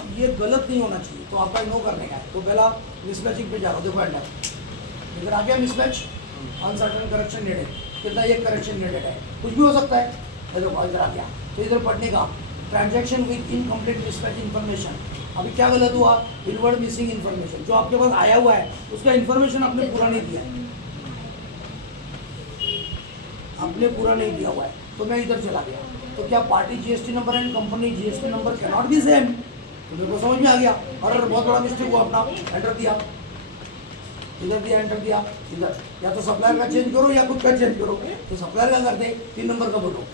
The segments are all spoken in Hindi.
अब ये गलत नहीं होना चाहिए, तो आपका नो करने का है। तो पहला मिसमैचिंग पे जा रहा हूँ, देखो एंटर, इधर आ गया मिसमैच, अनसर्टन करेक्शन नीडेड, कितना एक करेक्शन नीडेड है, कुछ भी हो सकता है। देखो इधर आ गया, तो इधर पढ़ने का transaction with incomplete mismatch information. अभी क्या गलत हुआ, इनवर्ड मिसिंग इन्फॉर्मेशन, जो आपके पास आया हुआ है उसका इन्फॉर्मेशन आपने पूरा नहीं दिया है, आपने पूरा नहीं दिया हुआ है। तो मैं इधर चला गया, तो क्या party GST number and company GST number can not be same, तो मेरे को समझ में आ गया। और बहुत बड़ा मिस्टेक हुआ अपना, एंटर दिया, इधर दिया, एंटर दिया, इधर या तो सप्लायर का चेंज करो या खुद का चेंज करो। तो सप्लायर का करते 3 नंबर का फोटो,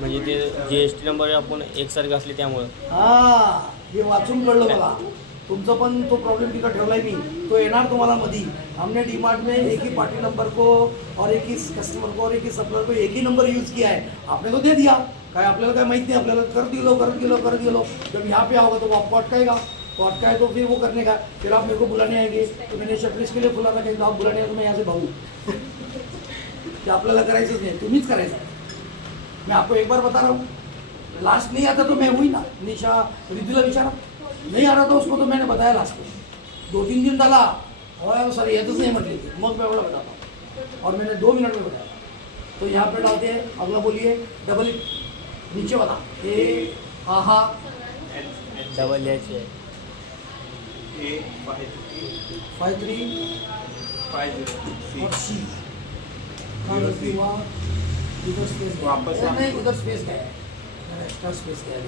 म्हणजे ते जीएसटी नंबर आपण एकसारखे असले त्यामुळे हा हे वाचून कळलं मला, तुमचं पण तो प्रॉब्लेम तिथं ठेवलाय मी, तो येणार तुम्हाला मधी। हमने डीमार्ट में एक ही पार्टी नंबर को और एक ही कस्टमर को और एक ही सप्लायर को एक ही नंबर यूज़ किया है, आपने तो दे दिया, काय आपल्याला काय माहित नहीं, आपल्याला कर दिलो। जब यहाँ पे आओगे तो वो आपको अटकाएगा, तो अटकाए तो फिर वो करने का, फिर आप मेरे को बुलाने आएंगे, तो मैंने शटलिस्ट के लिए बुला रखा, तो आप बुलाने आए तो मैं यहाँ से भागू ते आपल्याला करायचंच नहीं, तुम्हीच करायचं। मैं आपको एक बार बता रहा हूँ, लास्ट नहीं आता तो मैं हुई ना, निशा रिद्धिला विचारा, नहीं आ रहा था उसको, तो मैंने बताया लास्ट में 2-3 दिन डाला और सर ये तो नहीं मतलब थी, मग मैं बड़ा बताता हूँ, और मैंने 2 मिनट में बताया। तो यहाँ पे डालते हैं, अगला बोलिए, डबल नीचे वाला ए आहा डबल यायचे आहे 53 और सी इधर स्पेस वापस नहीं, उधर स्पेस गया है, एक्स्ट्रा स्पेस गया है,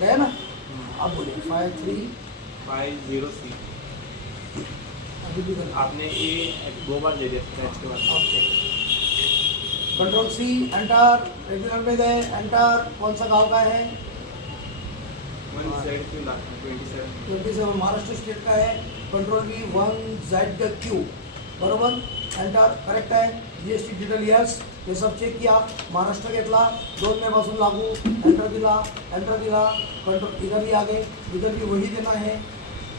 गया ना। अब बोलिए 5350C, अभी भी करना। आपने ये 2 बार दे दिया स्क्रैच के बाद। Okay, control C, enter, regular में गए, एंटर, कौन सा गांव का है, 1Z क्यों लाना 27 27 महाराष्ट्र स्टेट का है, कंट्रोल बी 1Z बरोबर, एंटर, करेक्ट है, जीएसटी डिटेल यस, हे सब चेक किया, महाराष्ट्र घेतला, 2 मे पासून लागू, एंटर दिला, कंट्रोल इधर भी आ गए, इधर भी वही देना है,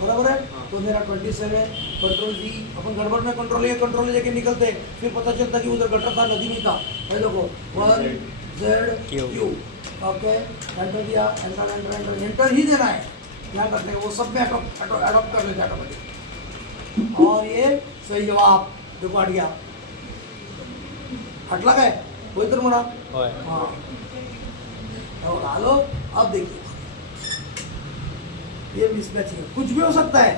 बराबर है। तो मेरा 27, कंट्रोल बी, अपन गड़बड़ में कंट्रोल लेके निकलते, फिर पता चलता कि उधर गटर था, नदी नहीं था, ये देखो 1ZQ, ओके, एंटर दिया, एंटर ही देना है, ध्यान रखने का, वो सब में अडॉप्ट कर लेते हैं ऑटोमेटिक। और ये सही जवाब, देखो हट गया, हटला काय होय तर म्हणा, होय हाँ आलो। अब देखिए ये मिसमैचिंग है, कुछ भी हो सकता है,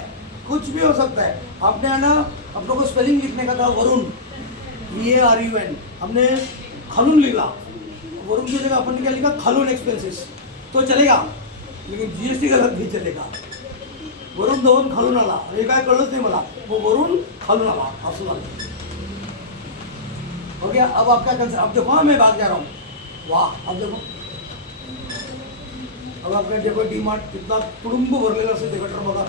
कुछ भी हो सकता है। आपने है ना अपनों को स्पेलिंग लिखने का था वरुण, VARUN, हमने खालून लिखा, वरुण की जगह अपन ने क्या लिखा, खालून एक्सपेंसेस, तो चलेगा, लेकिन जीएसटी गलत नहीं चलेगा। वरुण धवन खालून आला, हे काय कळलंच नाही मला, वो वरुण खालून आला, असं झालं। हो गया। अब आपका कंसेप्ट, अब देखो, हाँ मैं भाग जा रहा हूँ, वाह, अब देखो, अब आपका देखो डीमार्ट कितना कुटुंब भरलेलं असते, ते गटर बघा,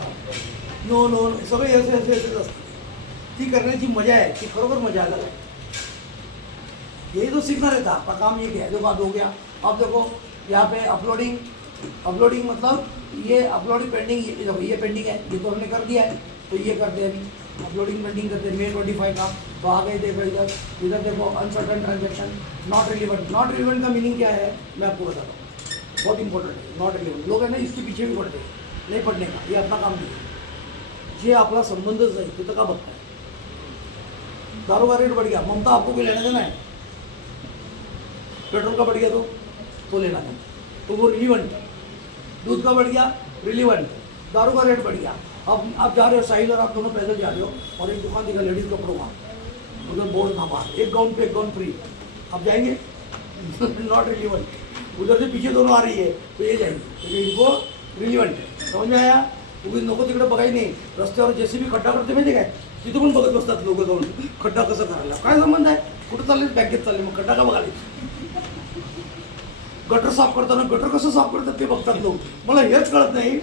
नो नो सगळे ऐसे असते, ती करण्याची मजा आहे, ती खरोखर मजा आला है, यही तो सीखना रहता। आपका काम ये क्या है, देखो अब हो गया। अब देखो यहाँ पे अपलोडिंग मतलब ये अपलोडिंग पेंडिंग, ये देखो ये पेंडिंग है, ये तो हमने कर दिया है, तो ये करते हैं अभी, अपलोडिंग पेंडिंग करते हैं, May 25 का, तो आ गए, देखो इधर देखो अनसर्टन ट्रांजेक्शन, नॉट रिलेवेंट का मीनिंग क्या है मैं आपको बताता हूँ, बहुत इंपॉर्टेंट है। नॉट रिलेवेंट, लोग है ना इसके पीछे भी पड़ते हैं, नहीं पढ़ने का, ये अपना काम नहीं है, जे आपला संबंधच नाही तिथं का बघताय। दारू का रेट बढ़ गया, ममता आपको कोई लेना देना है, पेट्रोल का बढ़ गया तो लेना है, तो वो रिलीवेंट। दूध का बढ़ गया, रिलीवेंट। दारू का रेट बढ़ गया, अब आप जा रहे हो, साहिल और आप दोनों पैदल जा रहे हो, और एक दुकान दिखा लेडीज़ कपड़ों का, उधर बोर्ड था बाहर, 1 गाउन पे 1 गाउन फ्री, आप जाएंगे नॉट रिलीवेंट। उधर से पीछे दोनों आ रही है तो ये जाएंगे, तो इनको रिलीवेंट है, समझ में आया। उगीच नको तिकडे बघाय नाही, रस्त्यावर JCB खड्डा करते माहिती काय, तिथं पण बघत बसतात लोक जाऊन, खड्डा कसा करायला, काय संबंध आहे, कुठं चालले, बँकेत चालले, मग खड्डा का बघाले, गटर साफ करताना गटर कसं साफ करतात ते बघतात लोक, मला हेच कळत नाही,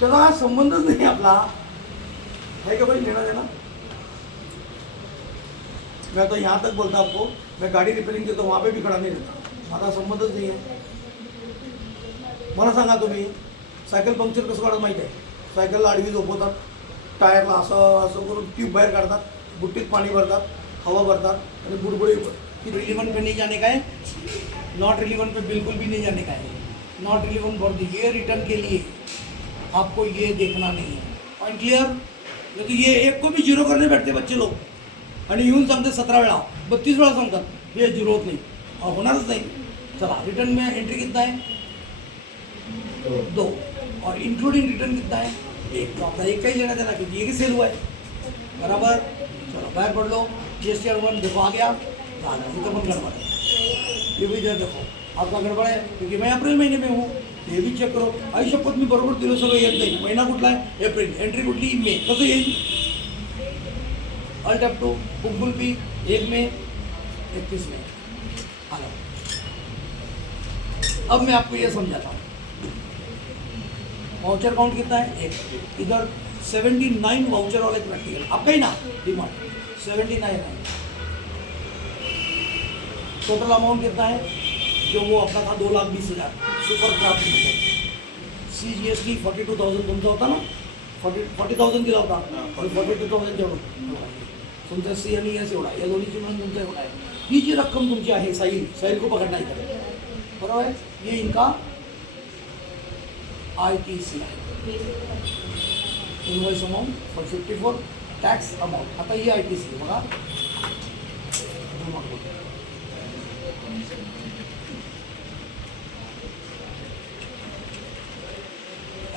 त्याला संबंधच नाही आपला, है क्या भाई लेना देना। मैं तो यहाँ तक बोलता आपको, मैं गाड़ी रिपेयरिंग देता हूँ, वहाँ पे भी खड़ा नहीं रहता, माझा संबंधच नाही आहे। मला सांगा तुम्ही, सायकल पंक्चर कसं काढत माहिती आहे, सायकलला आडवी झोपवतात, टायरला असं असं करून ट्यूब बाहेर काढतात, बुट्टीत पाणी भरतात, हवा भरतात, आणि बुडबुडी रिलीवेंट पे नहीं जाने का है, नॉट रिलीवेंट पे बिल्कुल भी नहीं जाने का है। नॉट रिलीवेंट फॉर दी, ये रिटर्न के लिए आपको ये देखना नहीं है. Point clear. नाही तर ये एक को भी झिरो करणे भेटते बच्चे लोक आणि येऊन सांगते 17 वेळा 32 वेळा सांगतात हे झिरो होत नाही. होणारच नाही. चला रिटर्न में एंट्री कितना है 2 और इंक्लूडिंग रिटर्न कितना है 1. तो आपका एक का ही लेना देना क्योंकि एक ही सेल हुआ है बराबर. चलो बाहर पढ़ लो. GST R1 देखो आ गया ये तो अपन गड़बड़ है. ये भी इधर देखो आपका गड़बड़ है क्योंकि मैं अप्रैल महीने में हूँ. हे बी चेक करो. आई शपथ मी बरोबर दिलं सगळं येत नाही. महिना कुठला आहे एप्रिल. एंट्री कुठली मे. कसं येईल अल्ट F2 बुक बुल बी 1 मे 31 में आला. अब मैं आपको ये समझाता हूँ. वाउचर काउंट कितना है 1. इधर 79 वाउचर वाले प्रैक्टिकल आपका ही ना डिमांड 79 है. टोटल अमाउंट कितना है जो वो अपना था 2,20,000 सुपर क्राफ्ट लिमिटेड. CGST 42,000 तुमचा होता ना 40,000 दिला होता और 42,000 जेवढं तुमचा C आणि S एवढा या दोन्हीची मिळून तुमचा एवढा आहे. ही जी रक्कम तुमची आहे साहिल को पकडना है बरोबर है. ये इनका ITC है invoice amount for 54 tax amount. आता ही ITC बघा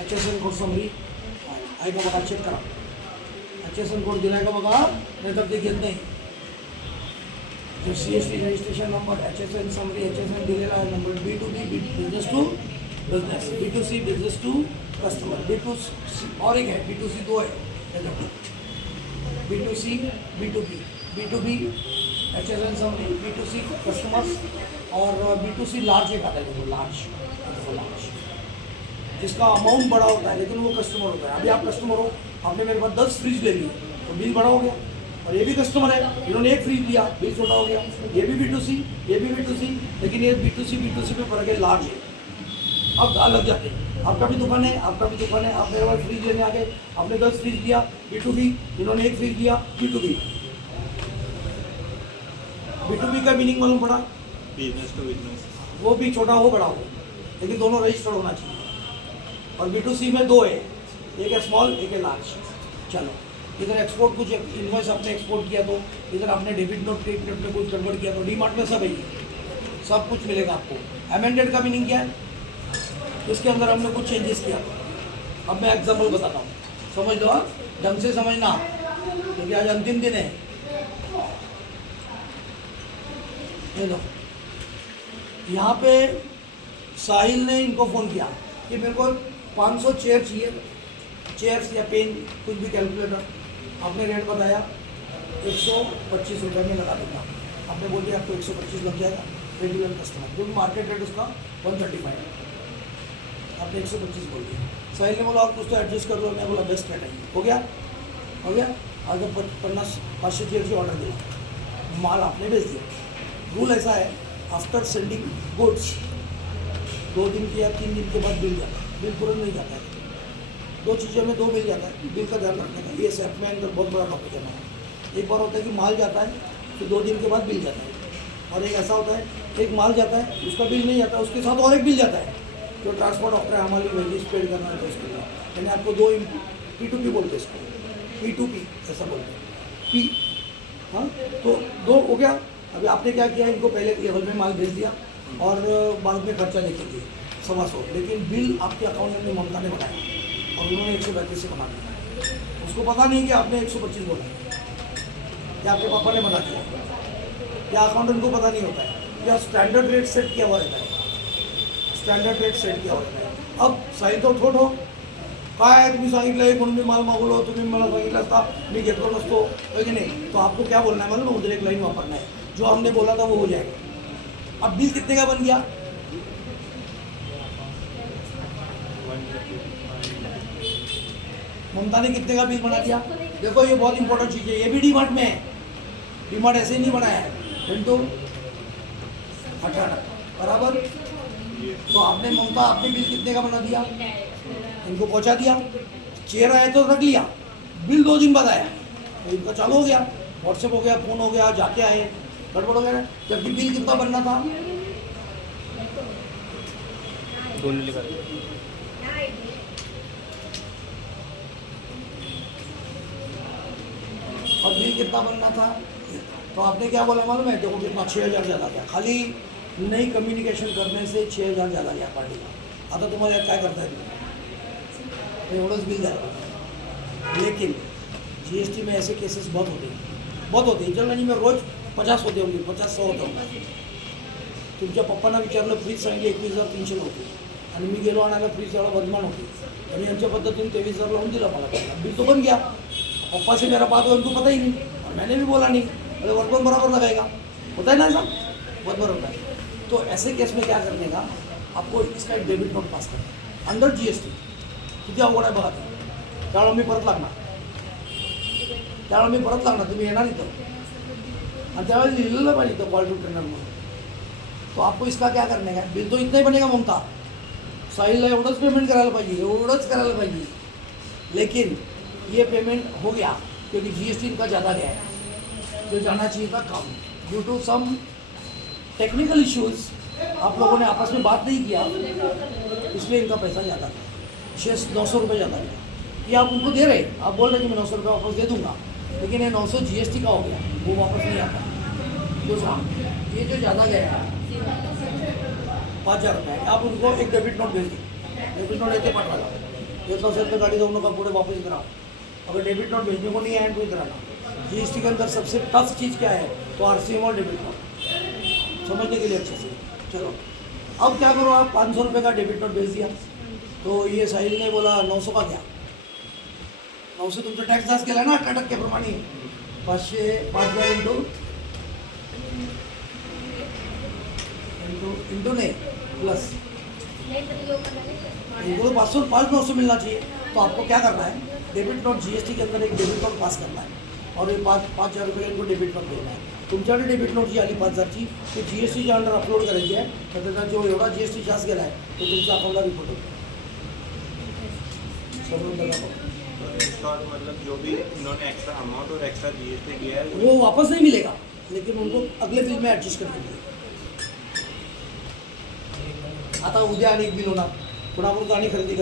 HSN कोड समरी आहे का बघा चेक करा. HSN कोड दिला आहे का बघा नाहीतर ते घेत नाही. जो CST registration number HSN summary HSN दिलेला आहे number B2B business to business B2C business to customer B2C और एक है B2C 2 है B2C B2B B2B HSN summary B2C customers और B2C लार्ज एक आता है देखो लार्ज जिसका अमाउंट बड़ा होता है लेकिन वो कस्टमर होता है. अभी आप कस्टमर हो आपने मेरे पास 10 फ्रिज ले लिए तो बिल बड़ा हो गया. और ये भी कस्टमर है इन्होंने एक फ्रिज लिया बिल छोटा हो गया. ये भी B2C ये भी B2C लेकिन ये B2C में फर्क है लार्ज है. अब अलग जाते हैं. आपका भी दुकान है आप मेरे पास फ्रिज लेने आ गए आपने 10 फ्रिज लिया B2B इन्होंने एक फ्रिज लिया B2B का मीनिंग मालूम पड़ा बिजनेस टू बिजनेस. वो भी छोटा हो बड़ा हो लेकिन दोनों रजिस्टर्ड होना चाहिए. और B2C में 2 है एक है स्मॉल एक है लार्ज. चलो इधर एक्सपोर्ट कुछ इनवॉइस आपने एक्सपोर्ट किया तो इधर आपने डेबिट नोट क्रेडिट नोट में कुछ कन्वर्ट किया तो डीमार्ट में सब है सब कुछ मिलेगा आपको. अमेंडेड का मीनिंग क्या है इसके अंदर हमने कुछ चेंजेस किया. अब मैं एग्जाम्पल बताता हूँ समझ लो ढंग से समझना क्योंकि आज अंतिम दिन है. ये लो यहाँ पे साहिल ने इनको फ़ोन किया कि मेरे को 500 चेयर चाहिए. चेयर्स या पेन कुछ भी कैलकुलेटर आपने रेट बताया 125 रुपये में लगा दूँगा. आपने बोल दिया आपको 125 लग जाएगा. रेगुलर कस्टमर जो मार्केट रेट उसका 135 आपने 125 बोल दिया. साहिल ने बोला आप कुछ तो एडजस्ट कर लो. मैं बोला बेस्ट रेट है हो गया अगर 50-500 चेयर की ऑर्डर दिया माल आपने भेज दिया. रूल ऐसा है आफ्टर सेंडिंग गुड्स 2 दिन की या 3 दिन के बाद बिल जाता है. बिल तुरंत नहीं जाता है. 2 चीज़ों में 2 मिल जाता है. बिल का ध्यान रखने का ये सेट में अंदर बहुत बड़ा टॉपिक है. एक बार होता है कि माल जाता है फिर 2 दिन के बाद बिल जाता है. और एक ऐसा होता है एक माल जाता है उसका बिल नहीं जाता उसके साथ और एक बिल जाता है जो ट्रांसपोर्ट ऑप्टर हमारी वेजेस पेड करना है उसके लिए. मैंने आपको 2 P2P बोलते हैं इसको P2P ऐसा बोलते हैं P. हाँ तो 2 हो गया. अभी आपने क्या किया इनको पहले लेवल में माल भेज दिया और बाद में खर्चा लेके दिए 125, लेकिन बिल आपके अकाउंट में ममता ने बनाया और उन्होंने 132 से बना दिया. उसको पता नहीं कि आपने 125 बोला या आपके पापा ने बना दिया या अकाउंटेंट को पता नहीं होता है या स्टैंडर्ड रेट सेट किया हुआ रहता है. स्टँडर्ड रेट सेट किया होता है. अब सांगितलं थोट हो काय तुम्ही सांगितलं आहे म्हणून मी माल मागवलो तुम्ही मला सांगितलं असता मी घेतलो नसतो हो की नहीं. तो आपको क्या बोलना है मालूम उधर एक लाइन वापरना है जो हमने बोला था वो हो जाएगा. अब बिल कितने का बन गया ममता ने कितने का बिल बना दिया. देखो ये बहुत इंपॉर्टेंट चीज़ है. ये भी डीमार्ट में है. डीमार्ट ऐसे ही नहीं बनाया है किंतु 18 बराबर. तो आपने ममता आपने बिल कितने का बना दिया इनको पहुंचा दिया. चेयर आया तो रख लिया. बिल 2 दिन बाद आया तो इनका चालू हो गया. व्हाट्सएप हो गया फ़ोन हो गया जाके आए गड़बड़ हो गया. जबकि बिल कितना बनना था सोनीले का और बिल कितना बनना था तो आपने क्या बोला मालूम है, देखो कितना 6,000 ज़्यादा गया, खाली नई कम्युनिकेशन करने से 6,000 ज़्यादा गया पार्टीला. आता तुम्हाला यात काय करता येईल, एवढंच बिल झालं. लेकिन GST में ऐसे केसेस बहुत होते हैं. इचलकरंजी में रोज 50 होते होंगे, 50-100 होते होंगे. तुमच्या पप्पांना विचारलं, फ्रीज सांगितले 21,300 होते आणि मी गेलो आणायला फ्रीज एवढा वर्धमान होते आणि यांच्या पद्धतीने 23,000 लावून दिला मला. बिल तो बन गया. पप्पा से मेरा बात हुआ, उनको पता ही नहीं और मैंने भी बोला नहीं. अरे वर्धमान बराबर लगाएगा, होता है ना ऐसा, बहुत बराबर होता है. तो ऐसे केस में क्या करने का, आपको इसका एक डेबिट नोट पास करना अंडर GST. किती अवघड आहे बघा. त्यावेळेला मी परत लागणार, तुम्ही येणार इथं आणि त्यावेळेला लिहिलेलं पाहिजे इथं कॉल टू ट्रेनर म्हणून. तो आपको इसका क्या करने का, बिल तो इतना ही बनेगा ममता. साहिलला एवढंच पेमेंट करायला पाहिजे, लेकिन ये पेमेंट हो गया क्योंकि GST इनका ज़्यादा गया है, जो जाना चाहिए था कम. Due to some technical issues आप लोगों ने आपस में बात नहीं किया, इसलिए इनका पैसा ज़्यादा गया. 900 रुपये ज़्यादा गया. ये आप उनको दे रहे, आप बोल रहे कि मैं 900 रुपये वापस दे दूंगा, लेकिन ये 900 GST का हो गया, वो वापस नहीं आता. दूसरा, ये जो ज़्यादा गया है 5,000 रुपये, आप उनको एक डेबिट नोट भेज दीजिए. डेबिट नोट येते पाठवा, येत नसेल तर गाडी जाऊ नका, पुढे वापस करा. अगर डेबिट नोट भेजने को नहीं है तो इधर आना. GST के अंदर सबसे टफ चीज़ क्या है, तो RCM और डेबिट नोट, समझने के लिए अच्छे से. चलो अब क्या करो, आप 500 रुपये का डेबिट नोट भेज दिया, तो ये साहिल ने बोला 900 का क्या, 900 तुमचा टॅक्स जास्त केला ना 18% प्रमाणे. 5,000 इंटू नहीं प्लस इनको 5,900 मिलना चाहिए. तो आपको क्या करना है, डेबिट नोट GST के अंदर एक डेबिट नोट पास करना है और ये 5,000 रुपये इनको डेबिट नोट देना है. तुमच्याकडे डेबिट नोट जी आली 5,000ची, ती GSTच्या अंडर अपलोड करायची आहे. तर त्याचा जो एवढा GST जास्त गेला आहे तो तुमच्या अकाउंटला रिपोर्ट होतो. समजून बघा. मतलब जो भी इन्होंने एक्स्ट्रा अमाउंट और एक्स्ट्रा GST दिया है वो वापस नहीं मिलेगा, लेकिन उनको अगले बिल में एडजस्ट कर देंगे. आता उद्या आणि एक बिल होणार, कोणाकडून गाडी खरेदी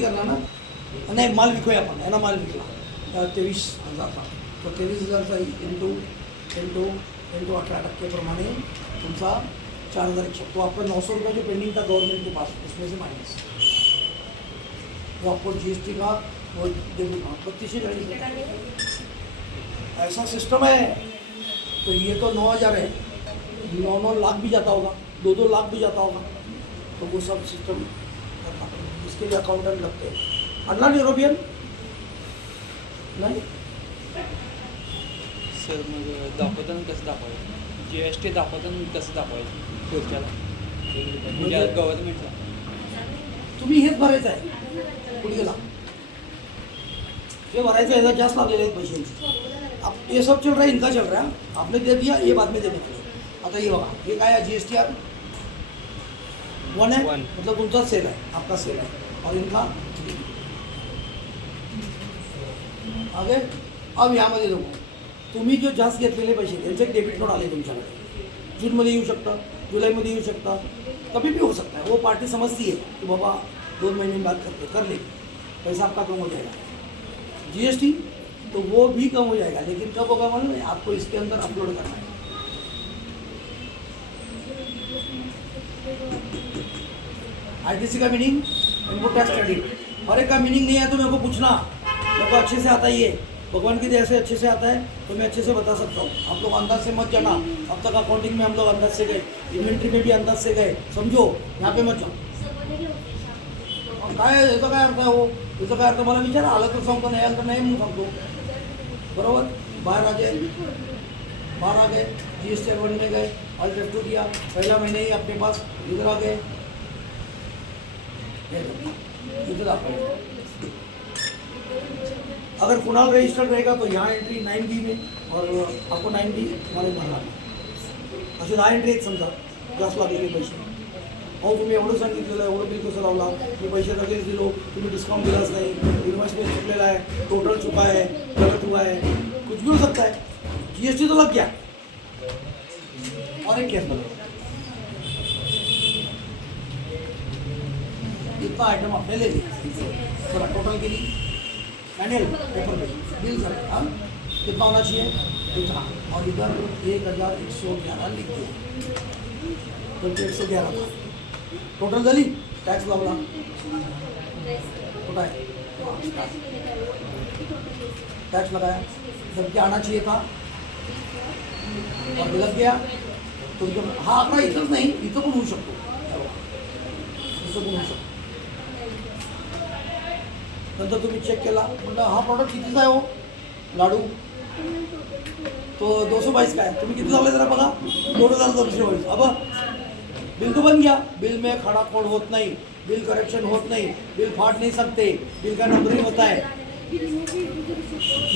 करणार ना, नाही माल विकूया आपण, यांना माल विकला 23,000चा, तो 23,000चा इंटू 18% प्रमाणे तुमचा 4,100. तो आपका 900 रुपये जो पेंडिंग था गवर्नमेंट के पास, उसमें से माइनस वो आपको GST का वो डेबिट 32,000. ऐसा सिस्टम है. तो ये तो 9,000 है, 9 लाख भी जाता होगा, 2 लाख भी जाता होगा. तो वो सब सिस्टम इसके लिए अकाउंटेंट लगते हैं. अनलॉक यूरोपियन नाही. सर मग दाखवताना कसं दाखवायचं, GST दाखवताना कसं दाखवायचं पुढच्याला, म्हणजे गव्हर्नमेंटला तुम्ही हेच भरायचं आहे. कुठे गेला हे भरायचं आहे, जास्त लागलेले आहेत पैशांचे. आप ये सब चल रहा है, इनका चल रहा है, आपने दे दिया, ये बाद में देने के लिए. आता ये बघा, ये काय है, GST आप 1 है, मतलब तुमचा सेल है, आपका सेल है, और इनका आगे. अब यामध्ये लोक तुम्ही जो जास्त घेतलेले पैसे त्यांचे एक डेबिट नोट आले तुमच्याकडे, जूनमध्ये येऊ शकतं, जुलैमध्ये येऊ शकतं, कभी भी हो सकता है. वो पार्टी समझती है कि बाबा 2 महीने में बात कर ले, पैसा आपका कम हो जाएगा. GST तो वो भी कम हो जाएगा, लेकिन कब होगा मालूम है, आपको इसके अंदर अपलोड करना है. ITC का मीनिंग इनपुट टैक्स क्रेडिट. हर एक का मीनिंग नहीं है तो मेरे को पूछना, मेरे को अच्छे से आता ही है, भगवान की दया से अच्छे से आता है, तो मैं अच्छे से बता सकता हूँ. आप लोग अंदाज से मत जाना. अब तक अकाउंटिंग में हम लोग अंदाज से गए, इन्वेंट्री में भी अंदाज से गए, समझो, यहाँ पे मत जाओ. काय याचा काय अर्थ आहे, हो याचा काय अर्थ मला विचारा, आलं तर सांगतो, नाही आलं तर नाही म्हणून सांगतो. बरोबर. बाहर आ गए GST वन में गए, ऑल टू दिया, पहला महीने ही अपने पास इधर आ गए, इधर आप. अगर कुणाल रजिस्टर्ड रहेगा तो यहाँ एंट्री 9B में, और आपको 9B हमारे भरणार. असे 10 एंट्री आहेत समजा, जास्त लागलेले पैसे. अहो तुम्ही एवढं सांगितलेलं, एवढं बिल कसं लावला, मी पैसे लगेच दिलो, तुम्ही डिस्काउंट दिलाच नाही, इन्व्हेस्टमेंट चुकलेला आहे, टोटल चुका है, गलत हुआ है, कुछ भी हो सकता है. GST तो लग गया. और एक केस बना, इतना आइटम आपने ले लिया चला टोटल के लिए मैनुअल पेपर पे बिल सर हाँ कितना होना चाहिए इतना और इधर 1111 लिख दिया तो 111 था टोटल झाली टॅक्स लावला कुठं आहे टैक्स लगाया जबकि आना चाहिए था और लग गया तुमको हा आकडा इथंच नाही इथं पण होऊ शकतो इथं पण होऊ शकतो नंतर तुम्ही चेक केला म्हटलं हा प्रॉडक्ट कितीचा आहे हो लाडू तो 222 का है तुम्ही किती लावले जरा बघा 2222 अब बिल तो बन गया बिल में खड़ा कोड होत नहीं बिल करेक्शन होत नहीं बिल फाड़ नहीं सकते बिल का नंबरिंग होता है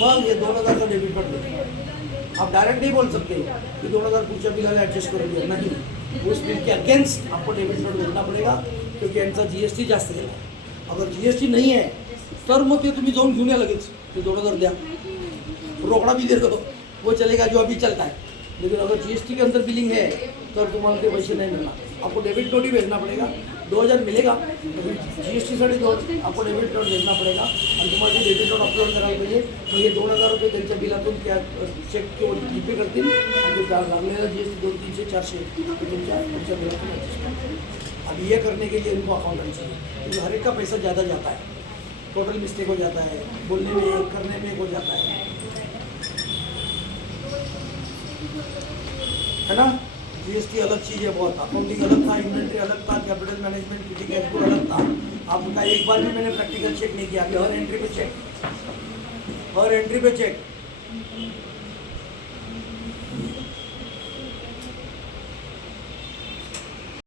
मग ये 2000 का डेबिट कार्ड देते आप डायरेक्ट नहीं बोल सकते कि 2000 पुढच्या बिलाला ॲडजस्ट करून द्या नहीं उस बिल के अगेंस्ट आपको डेबिट कार्ड भेजना पड़ेगा क्योंकि यांचा GST जास्त गेला अगर GST नहीं है तर मग ते तुम्ही जाऊन घेऊन या लगेच ते 2000 द्या रोकड़ा भी दे दो वो चलेगा जो अभी चलता है लेकिन अगर GST के अंदर बिलिंग है तो तुम्हारे के पैसे नहीं मिलना आपको डेबिट नोट ही भेजना पड़ेगा 2000 मिलेगा लेकिन GST साठी आपको डेबिट नोट भेजना पड़ेगा आणि तुम्हाला डेबिट नोट अपलोड करायला पाहिजे मग हे 2000 रुपये त्यांच्या बिलातून त्या चेक किंवा जीपे करतील आणि ते लागलेला GST 200, 300, 400 ते तुमच्या बिलातून adjust करतील. अब ये करने के लिए इनको अकाउंटेंट चाहिए क्योंकि हर एक का पैसा ज़्यादा जाता है टोटल मिस्टेक हो जाता है बोलने में एक करने में एक हो जाता है ना GST अलग चीज़ है बहुत अकाउंटिंग अलग था इन्वेंट्री अलग था capital management kitty cash book अलग था आपका एक बार भी मैंने प्रैक्टिकल चेक नहीं किया कि हर एंट्री पे चेक